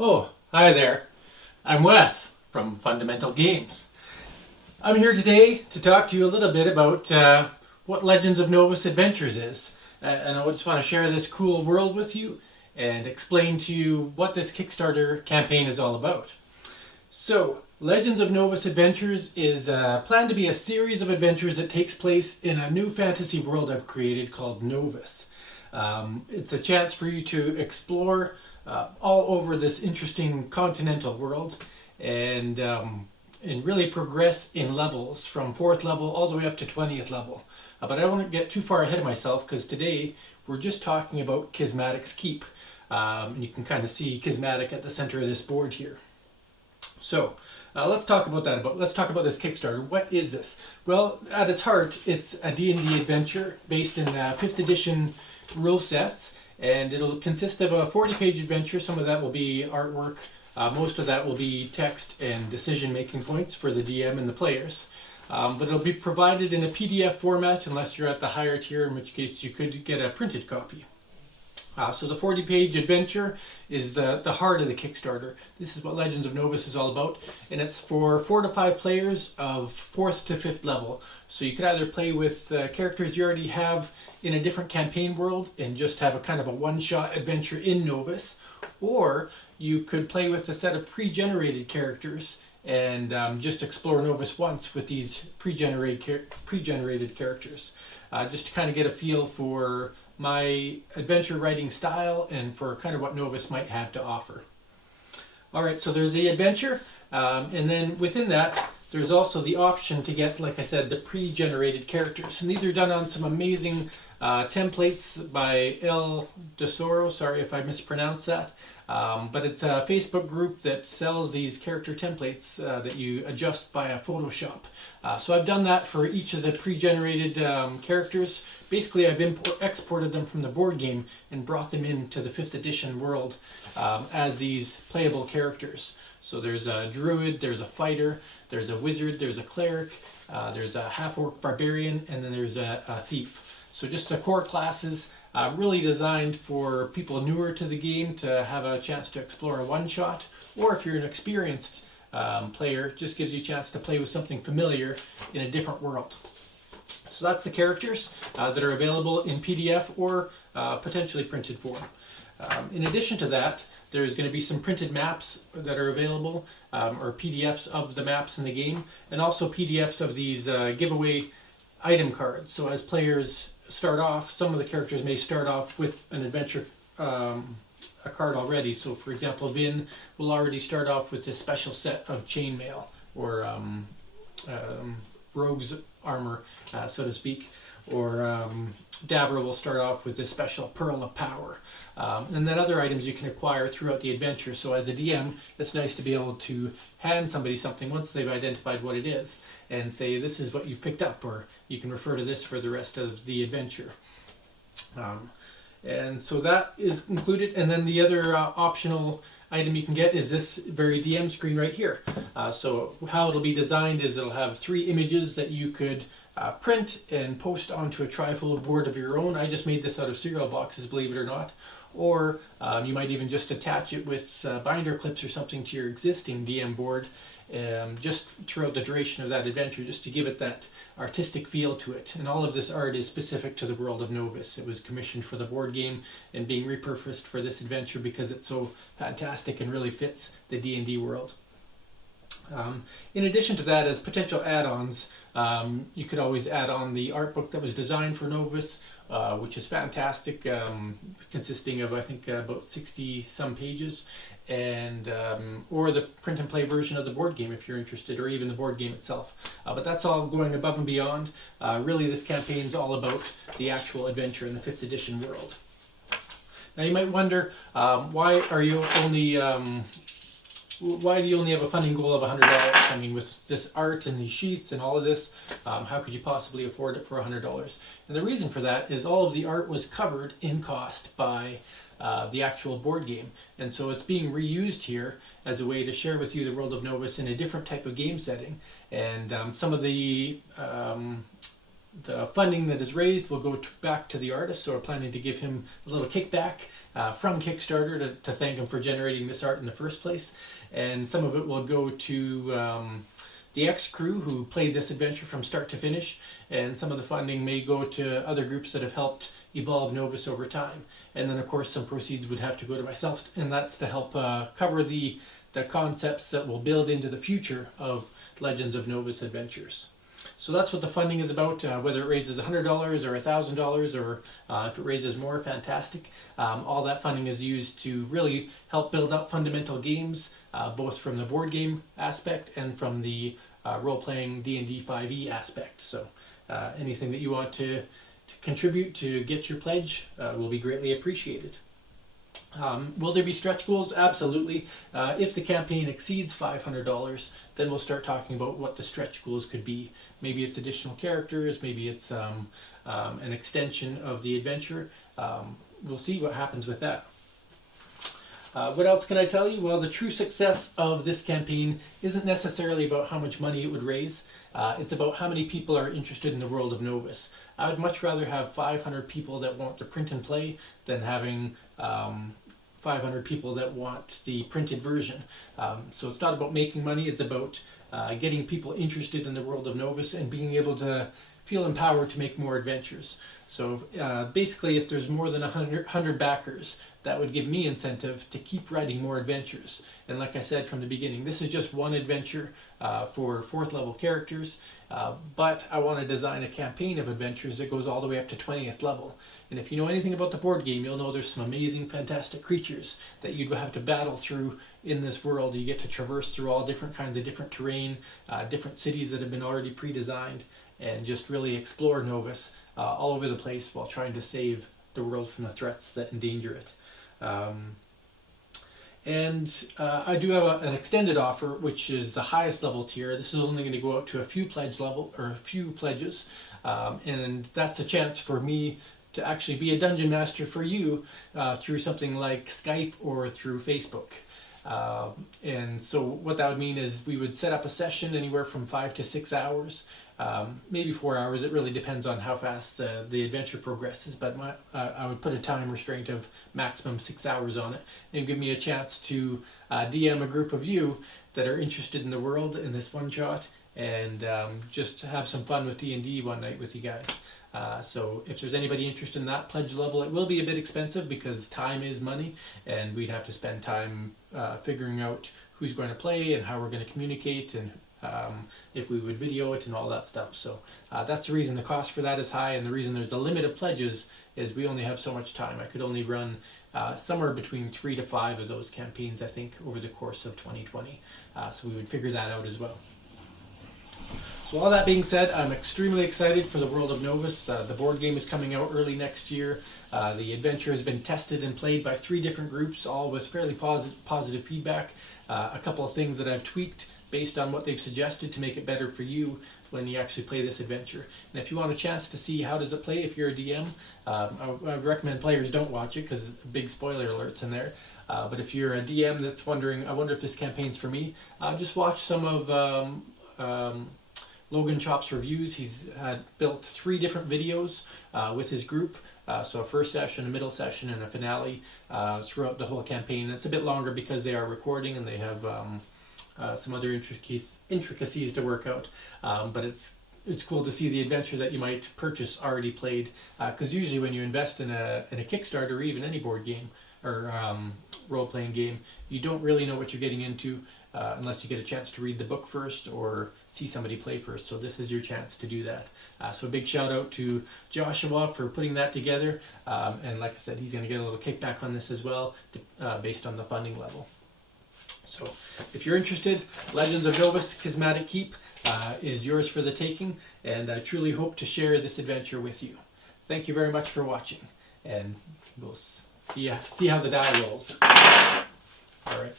Oh, hi there. I'm Wes from Fundamental Games. I'm here today to talk to you a little bit about what Legends of Novus Adventures is. And I just want to share this cool world with you and explain to you what this Kickstarter campaign is all about. So, Legends of Novus Adventures is planned to be a series of adventures that takes place in a new fantasy world I've created called Novus. It's a chance for you to explore all over this interesting continental world and really progress in levels from 4th level all the way up to 20th level. But I won't get too far ahead of myself because today we're just talking about Kzmatic's Keep. And you can kind of see Kzmatic at the center of this board here. So let's talk about that. Let's talk about this Kickstarter. What is this? Well, at its heart, it's a D&D adventure based in 5th edition rule sets, and it'll consist of a 40-page adventure. Some of that will be artwork. Most of that will be text and decision-making points for the DM and the players. But it'll be provided in a PDF format unless you're at the higher tier, in which case you could get a printed copy. So the 40-page adventure is the heart of the Kickstarter. This is what Legends of Novus is all about, and it's for 4 to 5 players of 4th to 5th level. So you could either play with characters you already have in a different campaign world and just have a kind of a one-shot adventure in Novus, or you could play with a set of pre-generated characters and just explore Novus once with these pre-generated characters, just to kind of get a feel for my adventure writing style and for kind of what Novus might have to offer. Alright, so there's the adventure, and then within that there's also the option to get, like I said, the pre-generated characters. And these are done on some amazing templates by El Desoro, sorry if I mispronounced that. But it's a Facebook group that sells these character templates that you adjust via Photoshop. So I've done that for each of the pre-generated characters. Basically, I've exported them from the board game and brought them into the 5th edition world as these playable characters. So there's a druid, there's a fighter, there's a wizard, there's a cleric, there's a half-orc barbarian, and then there's a thief. So just the core classes, really designed for people newer to the game to have a chance to explore a one-shot, or if you're an experienced player, just gives you a chance to play with something familiar in a different world. So that's the characters that are available in PDF or potentially printed form. In addition to that, there's going to be some printed maps that are available, or PDFs of the maps in the game, and also PDFs of these giveaway item cards. So as players start off, some of the characters may start off with an adventure a card already. So for example, Vin will already start off with this special set of chainmail, or rogue's armor, so to speak, or Davra will start off with this special Pearl of Power. And then other items you can acquire throughout the adventure. So as a DM, it's nice to be able to hand somebody something once they've identified what it is and say, this is what you've picked up, or you can refer to this for the rest of the adventure. And so that is included. And then the other optional item you can get is this very DM screen right here. So how it'll be designed is it'll have 3 images that you could print and post onto a trifold board of your own. I just made this out of cereal boxes, believe it or not. Or you might even just attach it with binder clips or something to your existing DM board, just throughout the duration of that adventure, just to give it that artistic feel to it. And all of this art is specific to the world of Novus. It was commissioned for the board game and being repurposed for this adventure because it's so fantastic and really fits the D&D world. In addition to that, as potential add-ons, you could always add on the art book that was designed for Novus, which is fantastic, consisting of I think about 60 some pages, and or the print and play version of the board game if you're interested, or even the board game itself. But that's all going above and beyond. Really, this campaign is all about the actual adventure in the 5th edition world. Now you might wonder, why do you only have a funding goal of $100? I mean, with this art and these sheets and all of this, how could you possibly afford it for $100? And the reason for that is all of the art was covered in cost by the actual board game. And so it's being reused here as a way to share with you the world of Novus in a different type of game setting. And some of the the funding that is raised will go back to the artist, so we're planning to give him a little kickback from Kickstarter to thank him for generating this art in the first place. And some of it will go to the X crew who played this adventure from start to finish, and some of the funding may go to other groups that have helped evolve Novus over time. And then of course some proceeds would have to go to myself, and that's to help cover the concepts that will build into the future of Legends of Novus Adventures. So that's what the funding is about, whether it raises $100 or $1,000, or if it raises more, fantastic. All that funding is used to really help build up fundamental games, both from the board game aspect and from the role-playing D&D 5e aspect. So anything that you want to contribute to get your pledge will be greatly appreciated. Will there be stretch goals? Absolutely. If the campaign exceeds $500, then we'll start talking about what the stretch goals could be. Maybe it's additional characters, maybe it's an extension of the adventure. We'll see what happens with that. What else can I tell you? Well, the true success of this campaign isn't necessarily about how much money it would raise. It's about how many people are interested in the world of Novus. I would much rather have 500 people that want to print and play than having 500 people that want the printed version. So it's not about making money, it's about getting people interested in the world of Novus and being able to feel empowered to make more adventures. So basically, if there's more than 100 backers, that would give me incentive to keep writing more adventures. And like I said from the beginning, this is just one adventure for 4th level characters, but I want to design a campaign of adventures that goes all the way up to 20th level. And if you know anything about the board game, you'll know there's some amazing, fantastic creatures that you'd have to battle through in this world. You get to traverse through all different kinds of different terrain, different cities that have been already pre-designed, and just really explore Novus all over the place while trying to save the world from the threats that endanger it. I do have an extended offer, which is the highest level tier. This is only going to go out to a few pledges, and that's a chance for me to actually be a dungeon master for you through something like Skype or through Facebook. And so what that would mean is we would set up a session anywhere from 5 to 6 hours, maybe 4 hours. It really depends on how fast the adventure progresses, but I would put a time restraint of maximum 6 hours on it, and give me a chance to DM a group of you that are interested in the world in this one shot, and just have some fun with D&D one night with you guys. So if there's anybody interested in that pledge level, it will be a bit expensive because time is money, and we'd have to spend time figuring out who's going to play and how we're going to communicate, and if we would video it and all that stuff. So that's the reason the cost for that is high, and the reason there's a limit of pledges is we only have so much time. I could only run somewhere between 3 to 5 of those campaigns, I think, over the course of 2020. So we would figure that out as well. So all that being said, I'm extremely excited for the world of Novus. The board game is coming out early next year. The adventure has been tested and played by 3 different groups, all with fairly positive feedback. A couple of things that I've tweaked based on what they've suggested to make it better for you when you actually play this adventure. And if you want a chance to see how does it play if you're a DM, I would recommend players don't watch it because big spoiler alerts in there. But if you're a DM that's wondering, I wonder if this campaign's for me, just watch some of Logan Chop's reviews. He's built 3 different videos with his group. So a first session, a middle session, and a finale throughout the whole campaign. It's a bit longer because they are recording and they have some other intricacies to work out. But it's cool to see the adventure that you might purchase already played. Because usually when you invest in a Kickstarter or even any board game or role-playing game, you don't really know what you're getting into unless you get a chance to read the book first or see somebody play first. So this is your chance to do that. So a big shout out to Joshua for putting that together. And like I said, he's going to get a little kickback on this as well, based on the funding level. So if you're interested, Legends of Novus Kzmatic Keep is yours for the taking, and I truly hope to share this adventure with you. Thank you very much for watching, and we'll see how the die rolls. All right.